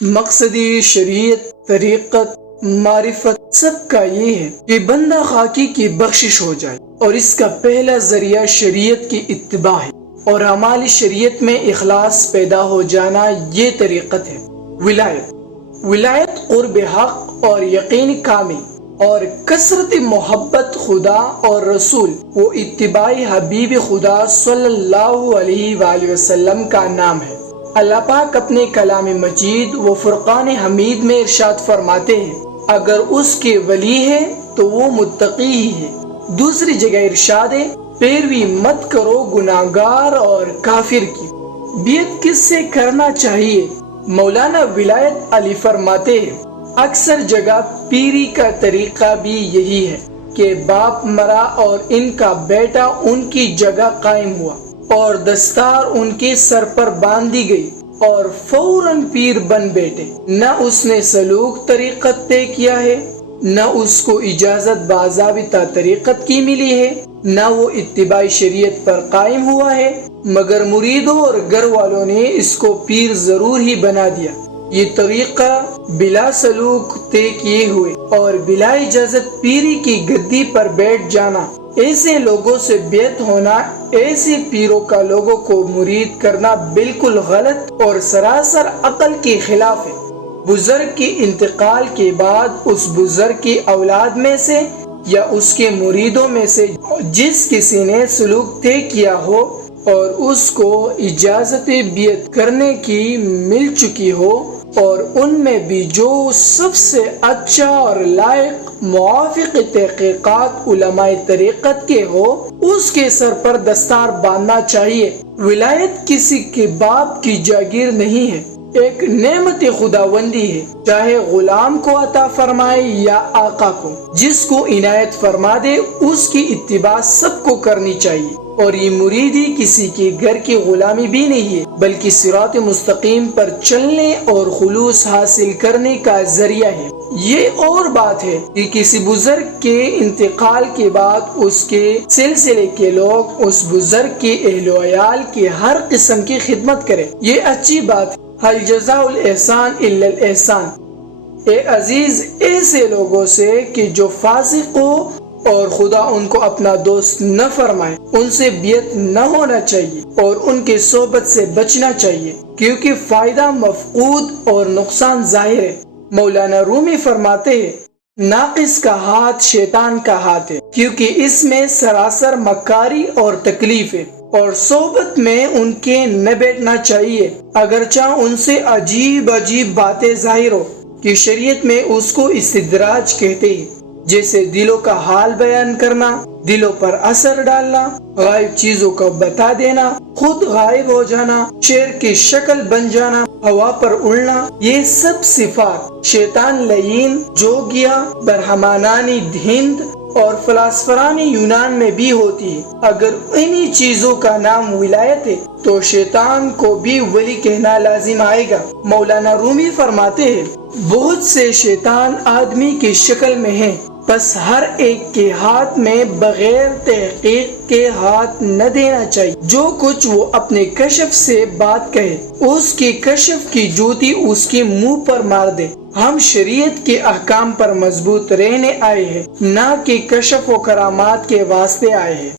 مقصد شریعت، طریقت، معرفت سب کا یہ ہے کہ بندہ خاکی کی بخشش ہو جائے، اور اس کا پہلا ذریعہ شریعت کی اتباع ہے، اور اعمال شریعت میں اخلاص پیدا ہو جانا یہ طریقت ہے۔ ولایت قرب حق اور یقین کامل اور کثرت محبت خدا اور رسول و اتباع حبیب خدا صلی اللہ علیہ وآلہ وسلم کا نام ہے۔ اللہ پاک اپنے کلام مجید و فرقان حمید میں ارشاد فرماتے ہیں، اگر اس کے ولی ہے تو وہ متقی ہی ہے۔ دوسری جگہ ارشاد ہے، پیروی مت کرو گناہگار اور کافر کی۔ بیعت کس سے کرنا چاہیے؟ مولانا ولایت علی فرماتے ہیں، اکثر جگہ پیری کا طریقہ بھی یہی ہے کہ باپ مرا اور ان کا بیٹا ان کی جگہ قائم ہوا اور دستار ان کے سر پر باندھی گئی اور فوراً پیر بن بیٹھے۔ نہ اس نے سلوک طریقت طے کیا ہے، نہ اس کو اجازت باضابطہ طریقت کی ملی ہے، نہ وہ اتباع شریعت پر قائم ہوا ہے، مگر مریدوں اور گھر والوں نے اس کو پیر ضرور ہی بنا دیا۔ یہ طریقہ بلا سلوک طے کیے ہوئے اور بلا اجازت پیری کی گدی پر بیٹھ جانا، ایسے لوگوں سے بیعت ہونا، ایسے پیروں کا لوگوں کو مرید کرنا بالکل غلط اور سراسر عقل کے خلاف ہے۔ بزرگ کے انتقال کے بعد اس بزرگ کی اولاد میں سے یا اس کے مریدوں میں سے جس کسی نے سلوک طے کیا ہو اور اس کو اجازت بیعت کرنے کی مل چکی ہو، اور ان میں بھی جو سب سے اچھا اور لائق موافق تحقیقات علماء طریقت کے ہو، اس کے سر پر دستار باندھنا چاہیے۔ ولایت کسی کے باپ کی جاگیر نہیں ہے، ایک نعمت خداوندی ہے، چاہے غلام کو عطا فرمائے یا آقا کو۔ جس کو عنایت فرما دے اس کی اتباع سب کو کرنی چاہیے، اور یہ مریدی کسی کے گھر کی غلامی بھی نہیں ہے، بلکہ صراط مستقیم پر چلنے اور خلوص حاصل کرنے کا ذریعہ ہے۔ یہ اور بات ہے کہ کسی بزرگ کے انتقال کے بعد اس کے سلسلے کے لوگ اس بزرگ کے اہل و عیال کی ہر قسم کی خدمت کریں، یہ اچھی بات ہے۔ هل جزاء الاحسان الا الاحسان۔ اے عزیز، ایسے لوگوں سے کہ جو فاسق ہو اور خدا ان کو اپنا دوست نہ فرمائے، ان سے بیعت نہ ہونا چاہیے اور ان کے صحبت سے بچنا چاہیے، کیونکہ فائدہ مفقود اور نقصان ظاہر ہے۔ مولانا رومی فرماتے ہیں، ناقص کا ہاتھ شیطان کا ہاتھ ہے، کیونکہ اس میں سراسر مکاری اور تکلیف ہے، اور صحبت میں ان کے نہ بیٹھنا چاہیے، اگرچہ ان سے عجیب عجیب باتیں ظاہر ہو کہ شریعت میں اس کو استدراج کہتے ہیں، جیسے دلوں کا حال بیان کرنا، دلوں پر اثر ڈالنا، غائب چیزوں کو بتا دینا، خود غائب ہو جانا، شیر کی شکل بن جانا، ہوا پر اڑنا، یہ سب صفات شیطان لعین، جوگیا، برہمانانی ہند اور فلاسفران یونان میں بھی ہوتی ہے۔ اگر انہی چیزوں کا نام ولایت ہے تو شیطان کو بھی ولی کہنا لازم آئے گا۔ مولانا رومی فرماتے ہیں، بہت سے شیطان آدمی کی شکل میں ہیں، بس ہر ایک کے ہاتھ میں بغیر تحقیق کے ہاتھ نہ دینا چاہیے۔ جو کچھ وہ اپنے کشف سے بات کہے، اس کی کشف کی جوتی اس کے منہ پر مار دے۔ ہم شریعت کے احکام پر مضبوط رہنے آئے ہیں، نہ کہ کشف و کرامات کے واسطے آئے ہیں۔